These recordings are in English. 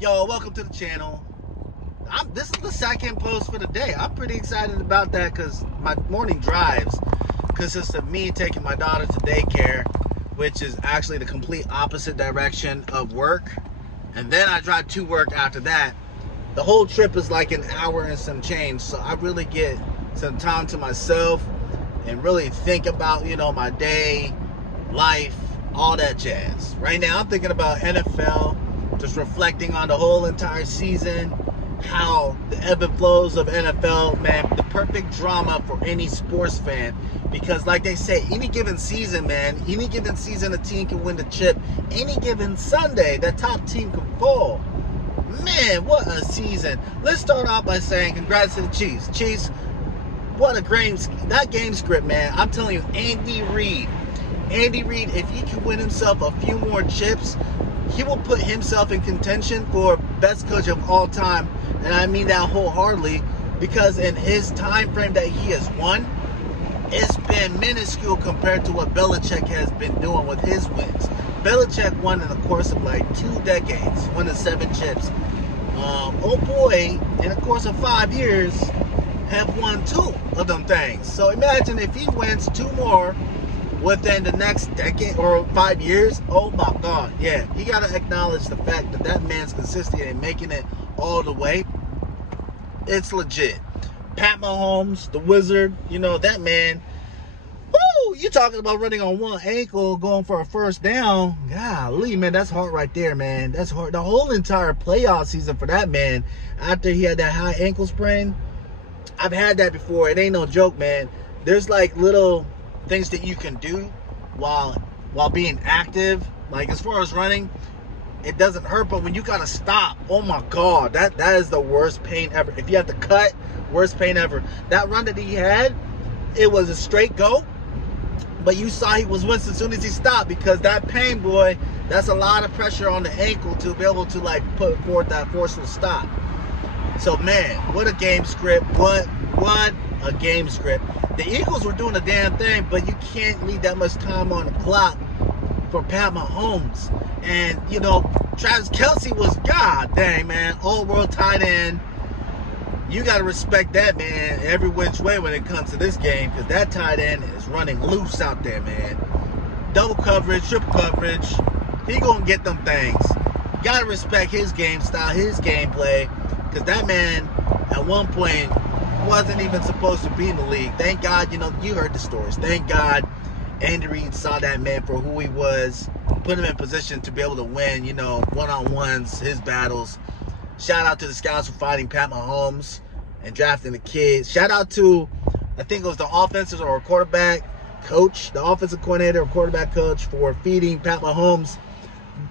Yo, welcome to the channel. This is the second post for the day. I'm pretty excited about that because my morning drives consist of me taking my daughter to daycare, which is actually the complete opposite direction of work. And then I drive to work after that. The whole trip is like an hour and some change. So I really get some time to myself and really think about, my day, life, all that jazz. Right now I'm thinking about NFL, just reflecting on the whole entire season, how the ebb and flows of NFL, man, the perfect drama for any sports fan. Because like they say, any given season, man, any given season a team can win the chip. Any given Sunday, that top team can fall. Man, what a season. Let's start off by saying congrats to the Chiefs. Chiefs, what a great, that game script, man. I'm telling you, Andy Reid, if he can win himself a few more chips, he will put himself in contention for best coach of all time. And I mean that wholeheartedly, because in his time frame that he has won, it's been minuscule compared to what Belichick has been doing with his wins. Belichick won in the course of like 2 decades, won the 7 chips. Oh boy, in the course of 5 years, have won 2 of them things. So imagine if he wins 2 more within the next decade or 5 years. Oh my God, yeah. You got to acknowledge the fact that that man's consistent in making it all the way. It's legit. Pat Mahomes, the wizard, that man. Woo! You talking about running on one ankle, going for a first down. Golly, man, that's hard right there, man. That's hard. The whole entire playoff season for that man, after he had that high ankle sprain, I've had that before. It ain't no joke, man. There's like little things that you can do while being active, like as far as running, it doesn't hurt, but when you gotta stop, oh my God, that is the worst pain ever. If you have to cut, worst pain ever. That run that he had, it was a straight go, but you saw he was winning as soon as he stopped, because that pain, boy, that's a lot of pressure on the ankle to be able to like put forth that forceful stop. So man, what a game script. What a game script. The Eagles were doing a damn thing, but you can't leave that much time on the clock for Pat Mahomes. And, Travis Kelce was, god dang, man, all-world tight end. You got to respect that, man, every which way when it comes to this game, because that tight end is running loose out there, man. Double coverage, triple coverage. He going to get them things. Got to respect his game style, his gameplay, because that man, at one point, wasn't even supposed to be in the league. Thank God, you heard the stories. Thank God Andy Reid saw that man for who he was, put him in position to be able to win, one-on-ones, his battles. Shout out to the scouts for finding Pat Mahomes and drafting the kid. Shout out to, I think it was the offensive or quarterback coach, the offensive coordinator or quarterback coach, for feeding Pat Mahomes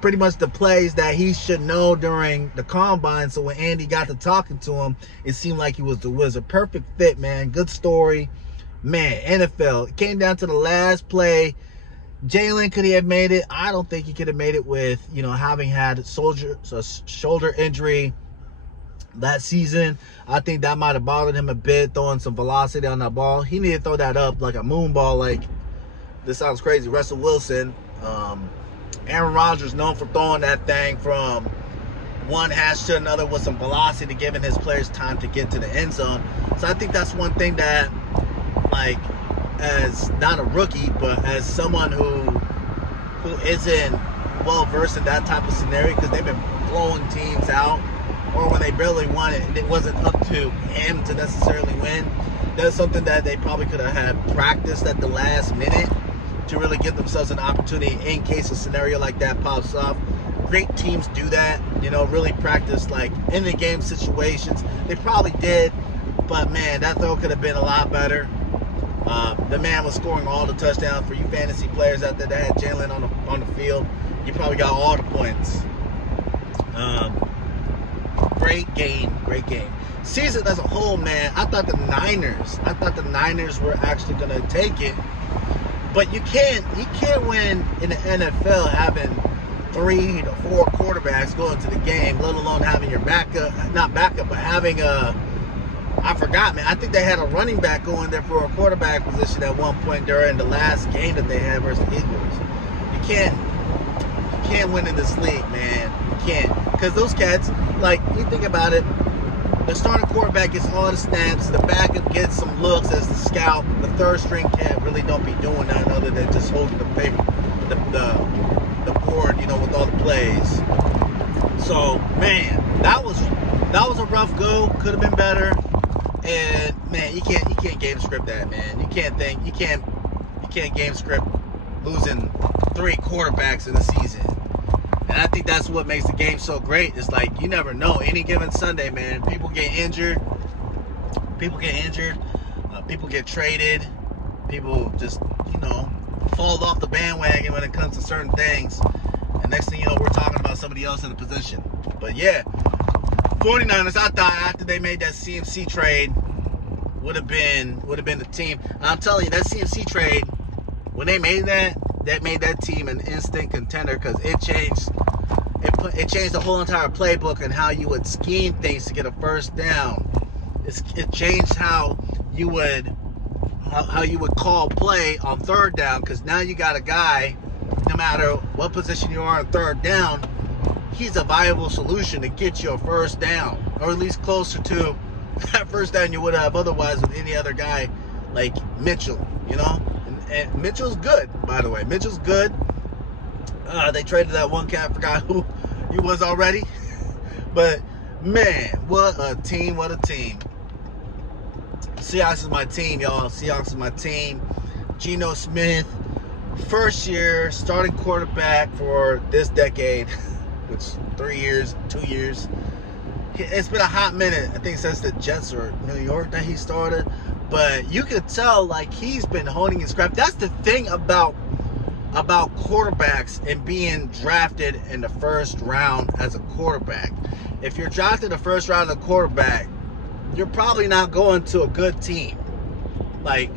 pretty much the plays that he should know during the combine. So when Andy got to talking to him, it seemed like he was the wizard. Perfect fit, man. Good story. Man, NFL. It came down to the last play. Jalen, could he have made it? I don't think he could have made it with, having had a shoulder injury that season. I think that might have bothered him a bit, throwing some velocity on that ball. He needed to throw that up like a moon ball, like, this sounds crazy, Russell Wilson. Aaron Rodgers known for throwing that thing from one hash to another with some velocity, giving his players time to get to the end zone. So I think that's one thing that, like, as not a rookie, but as someone who isn't well versed in that type of scenario, because they've been blowing teams out, or when they barely won it and it wasn't up to him to necessarily win, that's something that they probably could have had practiced at the last minute to really give themselves an opportunity in case a scenario like that pops up. Great teams do that, really practice like in the game situations. They probably did, but man, that throw could have been a lot better. The man was scoring all the touchdowns. For you fantasy players out there that had Jalen on the field, you probably got all the points. Great game. Season as a whole, man, I thought the Niners were actually going to take it. But you can't win in the NFL having 3 to 4 quarterbacks going to the game, let alone having your not backup, but having I forgot, man. I think they had a running back going there for a quarterback position at one point during the last game that they had versus the Eagles. You can't win in this league, man. can't. Because those cats, like, you think about it, the starting quarterback gets all the snaps, the backup gets some looks as the scout, the third string cat really don't be doing nothing other than just holding the paper, the board, you know, with all the plays. So, man, that was a rough go. Could have been better. And man, you can't game script that, man. You can't game script losing 3 quarterbacks in a season. And I think that's what makes the game so great. It's like, you never know. Any given Sunday, man, people get injured. People get traded. People just, you know, fall off the bandwagon when it comes to certain things. And next thing you know, we're talking about somebody else in the position. But yeah, 49ers, I thought after they made that CMC trade would have been the team. And I'm telling you, that CMC trade, when they made that made that team an instant contender, because it changed the whole entire playbook and how you would scheme things to get a first down. It changed how you would call play on third down, because now you got a guy, no matter what position you are on third down, he's a viable solution to get you a first down, or at least closer to that first down you would have otherwise with any other guy like Mitchell, you know. And Mitchell's good, by the way. Mitchell's good. They traded that one cat, forgot who he was already. But man, what a team! What a team! Seahawks is my team, y'all. Seahawks is my team. Geno Smith, first year starting quarterback for this decade, which 3 years, 2 years. It's been a hot minute, I think, since the Jets or New York that he started. But you could tell, like, he's been honing his craft. That's the thing about quarterbacks and being drafted in the first round as a quarterback. If you're drafted in the first round as a quarterback, you're probably not going to a good team. Like,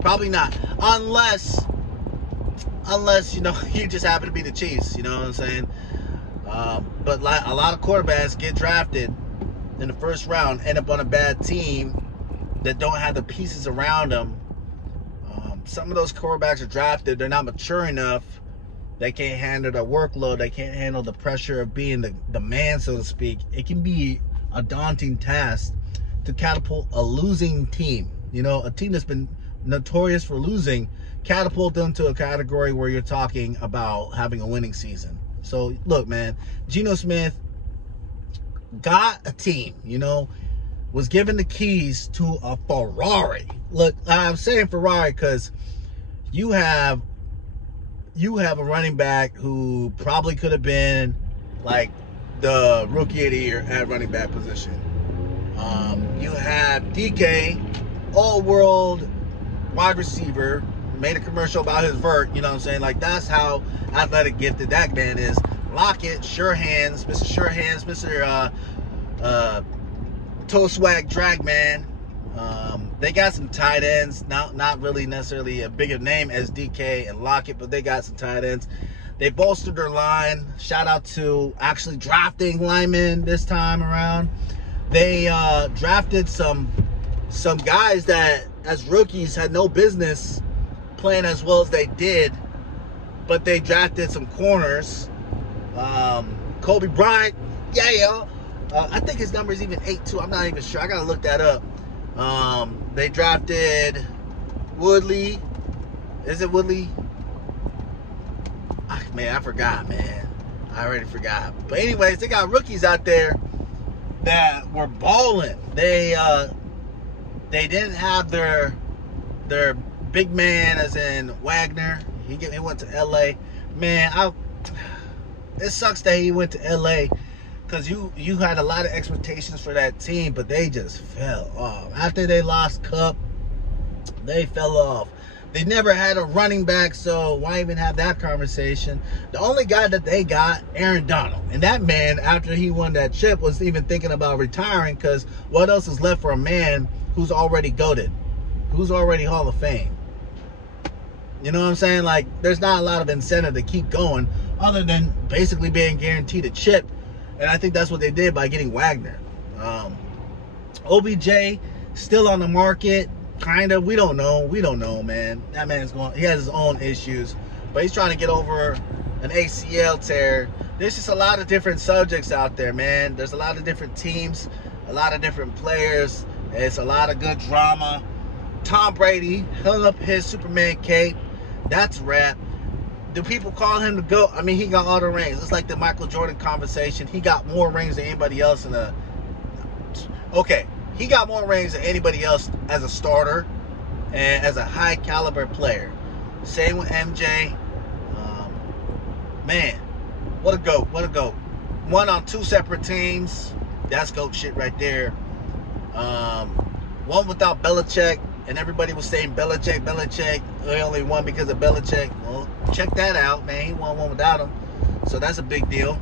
probably not. Unless, you know, you just happen to be the Chiefs, you know what I'm saying? But like, a lot of quarterbacks get drafted in the first round, end up on a bad team that don't have the pieces around them. Some of those quarterbacks are drafted, they're not mature enough. They can't handle the workload. They can't handle the pressure of being the man, so to speak. It can be a daunting task to catapult a losing team. You know, a team that's been notorious for losing, catapult them to a category where you're talking about having a winning season. So, look, man, Geno Smith got a team, you know, was given the keys to a Ferrari. Look, I'm saying Ferrari because you have a running back who probably could have been like the rookie of the year at running back position. You have DK, all-world wide receiver, made a commercial about his vert, you know what I'm saying? Like, that's how athletic gifted that man is. Lockett, sure hands, Mr. Toe Swag Drag Man. They got some tight ends, not really necessarily a bigger name as DK and Lockett, but they got some tight ends. They bolstered their line. Shout out to actually drafting linemen this time around. They drafted some guys that as rookies had no business playing as well as they did, but they drafted some corners. Kobe Bryant, yeah. I think his number is even 8'2". I'm not even sure. I gotta look that up. They drafted Woodley. Is it Woodley? Man, I forgot, man. I already forgot. But anyways, they got rookies out there that were balling. They didn't have their big man, as in Wagner. He went to LA. Man, it sucks that he went to LA, because you had a lot of expectations for that team, but they just fell off. After they lost Cup, they fell off. They never had a running back, so why even have that conversation? The only guy that they got, Aaron Donald. And that man, after he won that chip, was even thinking about retiring, because what else is left for a man who's already GOATed, who's already Hall of Fame? You know what I'm saying? Like, there's not a lot of incentive to keep going other than basically being guaranteed a chip. And I think that's what they did by getting Wagner. OBJ, still on the market, kind of. We don't know, man. That man's he has his own issues. But he's trying to get over an ACL tear. there's just a lot of different subjects out there, man. There's a lot of different teams, a lot of different players. It's a lot of good drama. Tom Brady held up his Superman cape. That's rap. Do people call him the GOAT? I mean, he got all the rings. It's like the Michael Jordan conversation. He got more rings than anybody else in the... Okay, he got more rings than anybody else as a starter and as a high caliber player. Same with MJ. Man, what a GOAT. What a GOAT. One on 2 separate teams. That's GOAT shit right there. One without Belichick. And everybody was saying Belichick. He only won because of Belichick. Well, check that out, man. He won one without him. So that's a big deal.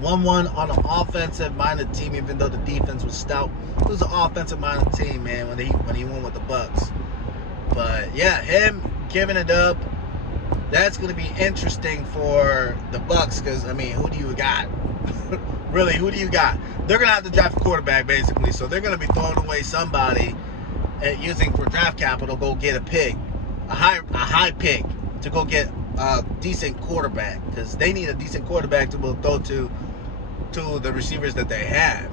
1-1 on an offensive-minded team, even though the defense was stout. It was an offensive-minded team, man, when he won with the Bucks. But, yeah, him giving it up, that's going to be interesting for the Bucks because, I mean, who do you got? Really, who do you got? They're going to have to draft a quarterback, basically. So they're going to be throwing away somebody and using for draft capital, go get a pick, a high pick to go get a decent quarterback because they need a decent quarterback to throw to the receivers that they have.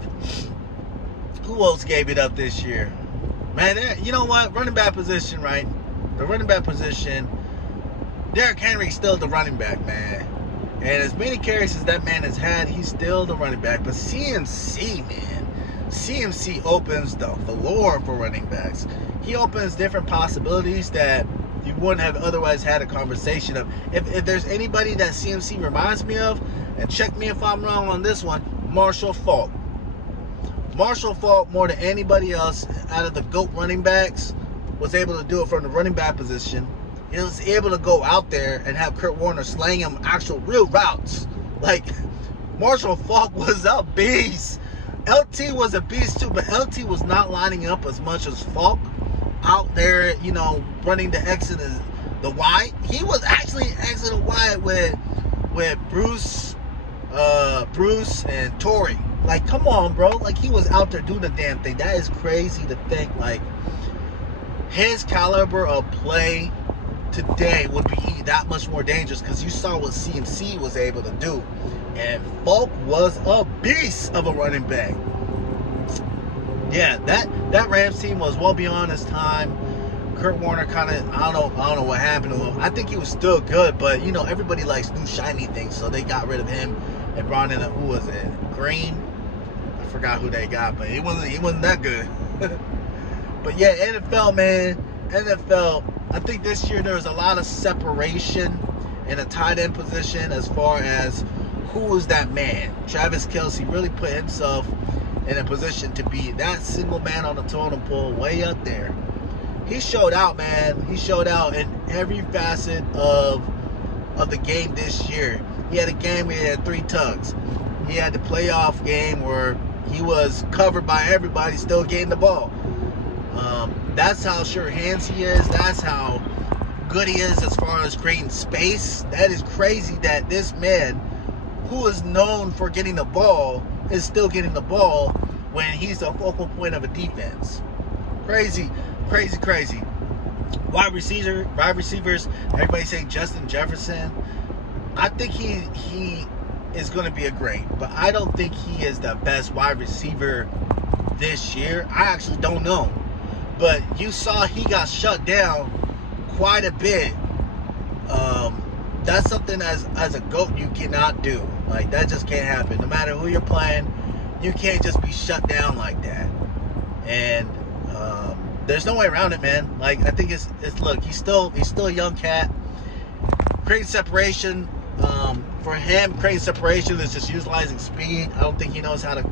Who else gave it up this year? Man, you know what? Running back position, right? The running back position, Derrick Henry's still the running back, man. And as many carries as that man has had, he's still the running back. But CMC, man, CMC opens the floor for running backs. He opens different possibilities that you wouldn't have otherwise had a conversation of. If there's anybody that CMC reminds me of, and check me if I'm wrong on this one, Marshall Faulk. Marshall Faulk, more than anybody else out of the GOAT running backs, was able to do it from the running back position. He was able to go out there and have Kurt Warner slang him actual real routes. Like, Marshall Faulk was a beast. LT was a beast too, but LT was not lining up as much as Faulk out there, you know, running the X and the Y. He was actually X and Y with Bruce and Torrey. Like, come on, bro. Like, he was out there doing the damn thing. That is crazy to think. Like, his caliber of play today would be that much more dangerous because you saw what CMC was able to do. And Falk was a beast of a running back. Yeah, that Rams team was well beyond his time. Kurt Warner kind of, I don't know what happened to him. I think he was still good, but you know, everybody likes new shiny things, so they got rid of him and brought in who was it? Green? I forgot who they got, but he wasn't that good. But yeah, NFL, man. NFL, I think this year there was a lot of separation in a tight end position as far as who was that man. Travis Kelce really put himself in a position to be that single man on the totem pole way up there. He showed out, man. He showed out in every facet of the game this year. He had a game where he had 3 tugs. He had the playoff game where he was covered by everybody, still getting the ball. That's how sure hands he is. That's how good he is as far as creating space. That is crazy that this man, who is known for getting the ball, is still getting the ball when he's the focal point of a defense. Crazy. Wide receivers, everybody saying Justin Jefferson. I think he is going to be a great, but I don't think he is the best wide receiver this year. I actually don't know. But you saw he got shut down quite a bit. That's something as a GOAT you cannot do. Like, that just can't happen. No matter who you're playing, you can't just be shut down like that. And there's no way around it, man. Like, I think it's look, he's still a young cat. Creating separation, for him, creating separation is just utilizing speed. I don't think he knows how to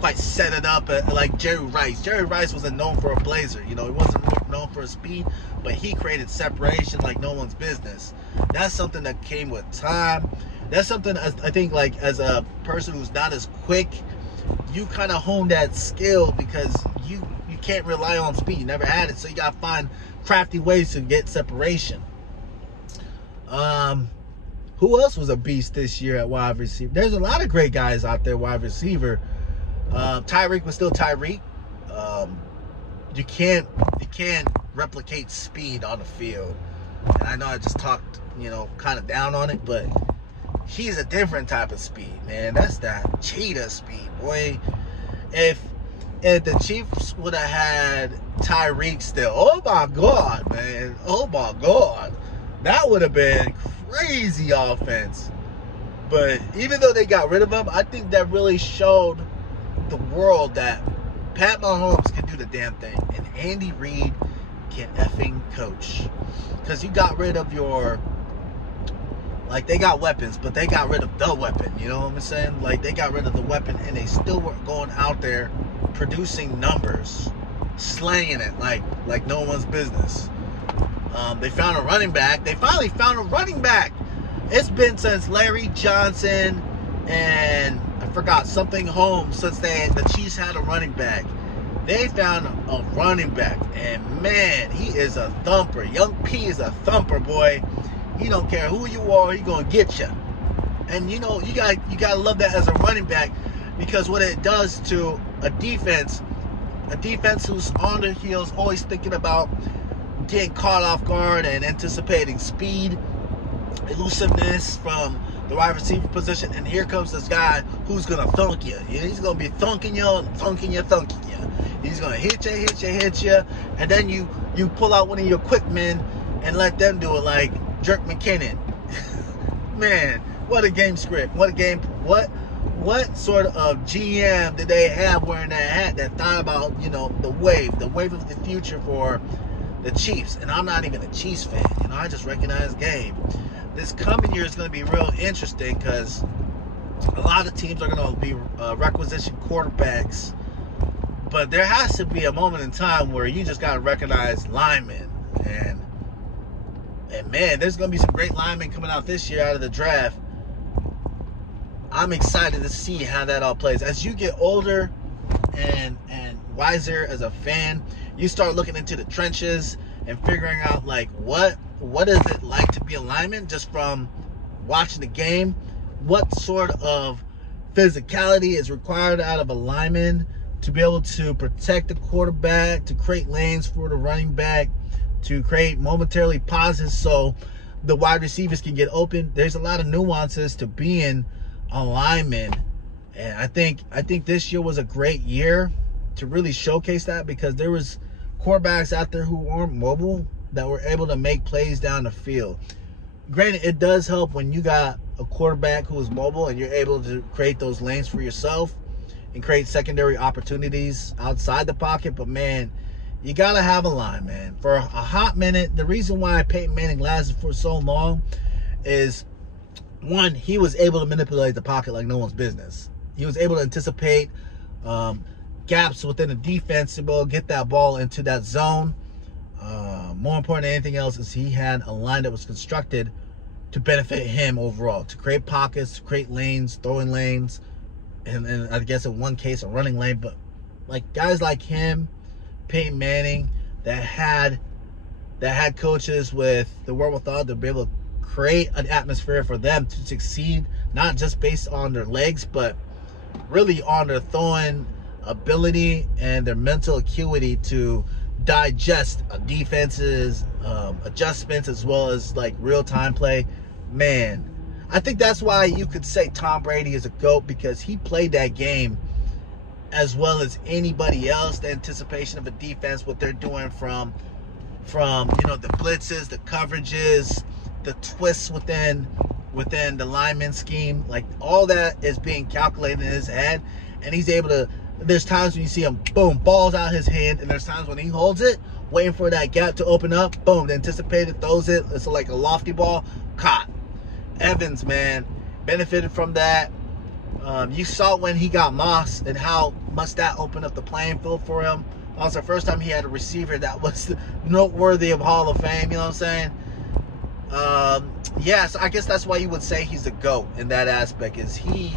quite set it up like Jerry Rice. Jerry Rice wasn't known for a blazer. You know, he wasn't known for his speed, but he created separation like no one's business. That's something that came with time. That's something I think, like, as a person who's not as quick, you kind of hone that skill because you can't rely on speed. You never had it, so you got to find crafty ways to get separation. Who else was a beast this year at wide receiver? There's a lot of great guys out there wide receiver. Tyreek was still Tyreek. You can't replicate speed on the field. And I know I just talked, kind of down on it, but he's a different type of speed, man. That's that cheetah speed, boy. If the Chiefs would have had Tyreek still, oh my God, man. Oh my God. That would have been crazy offense. But even though they got rid of him, I think that really showed the world that Pat Mahomes can do the damn thing. And Andy Reid can effing coach. Because you got rid of your... Like, they got weapons, but they got rid of the weapon. You know what I'm saying? Like, they got rid of the weapon, and they still were going out there producing numbers. Slaying it like no one's business. They found a running back. They finally found a running back. It's been since Larry Johnson and I forgot something Holmes since the Chiefs had a running back. They found a running back, and man, he is a thumper. Young P is a thumper, boy. He don't care who you are, he gonna get you. And you know you gotta love that as a running back, because what it does to a defense who's on their heels, always thinking about getting caught off guard and anticipating speed, elusiveness from the wide receiver position, and here comes this guy who's gonna thunk you. He's gonna be thunking you. He's gonna hit you, and then you pull out one of your quick men and let them do it, like Jerk McKinnon. Man, what a game script! What What sort of GM did they have wearing that hat that thought about, the wave of the future for the Chiefs? And I'm not even a Chiefs fan. I just recognize Gabe. This coming year is going to be real interesting because a lot of teams are going to be requisition quarterbacks. But there has to be a moment in time where you just got to recognize linemen. And man, there's going to be some great linemen coming out this year out of the draft. I'm excited to see how that all plays. As you get older and wiser as a fan, you start looking into the trenches and figuring out, like, what is it like to be a lineman just from watching the game? What sort of physicality is required out of a lineman to be able to protect the quarterback, to create lanes for the running back, to create momentarily pauses so the wide receivers can get open? There's a lot of nuances to being a lineman, and I think this year was a great year to really showcase that, because there was quarterbacks out there who weren't mobile that were able to make plays down the field. Granted, it does help when you got a quarterback who is mobile and you're able to create those lanes for yourself and create secondary opportunities outside the pocket. But man, you gotta have a line, man. For a hot minute, the reason why Peyton Manning lasted for so long is, one, he was able to manipulate the pocket like no one's business. He was able to anticipate gaps within the defense to be able to get that ball into that zone. More important than anything else is he had a line that was constructed to benefit him overall, to create pockets, to create lanes, throwing lanes, and I guess in one case a running lane. But like guys like him, Peyton Manning, that had coaches with the wherewithal to be able to create an atmosphere for them to succeed, not just based on their legs, but really on their throwing ability and their mental acuity to digest a defense's adjustments as well as like real-time play. Man, I think that's why you could say Tom Brady is a GOAT, because he played that game as well as anybody else. The anticipation of a defense, what they're doing from the blitzes, the coverages, the twists within the lineman scheme, like all that is being calculated in his head, and he's able to. There's times when you see him, boom, balls out his hand, and there's times when he holds it, waiting for that gap to open up, boom, the anticipated, throws it. It's like a lofty ball, caught. Evans, man, benefited from that. You saw when he got Moss and how much that opened up the playing field for him. Also, the first time he had a receiver that was noteworthy of Hall of Fame, you know what I'm saying? So I guess that's why you would say he's a GOAT in that aspect, is he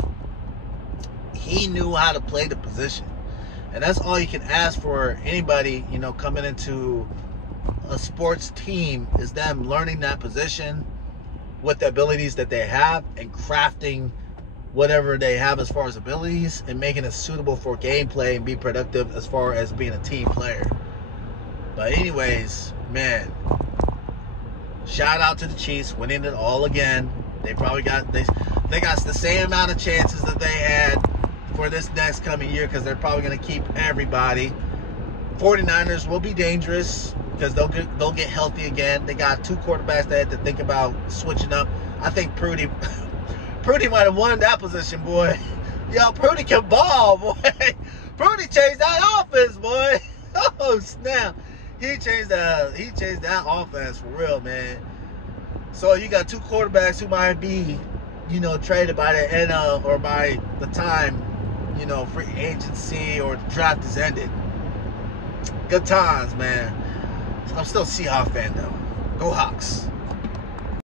knew how to play the position. And that's all you can ask for anybody, coming into a sports team, is them learning that position with the abilities that they have and crafting whatever they have as far as abilities and making it suitable for gameplay and be productive as far as being a team player. But anyways, man, shout out to the Chiefs winning it all again. They probably got the They got the same amount of chances that they had for this next coming year because they're probably going to keep everybody. 49ers will be dangerous because they'll get healthy again. They got 2 quarterbacks they had to think about switching up. I think Prudy might have won that position, boy. Yo, Prudy can ball, boy. Prudy changed that offense, boy. Oh, snap. He changed that offense for real, man. So you got 2 quarterbacks who might be, traded by the end or by the time, free agency or the draft is ended. Good times, man. I'm still a Seahawks fan, though. Go Hawks.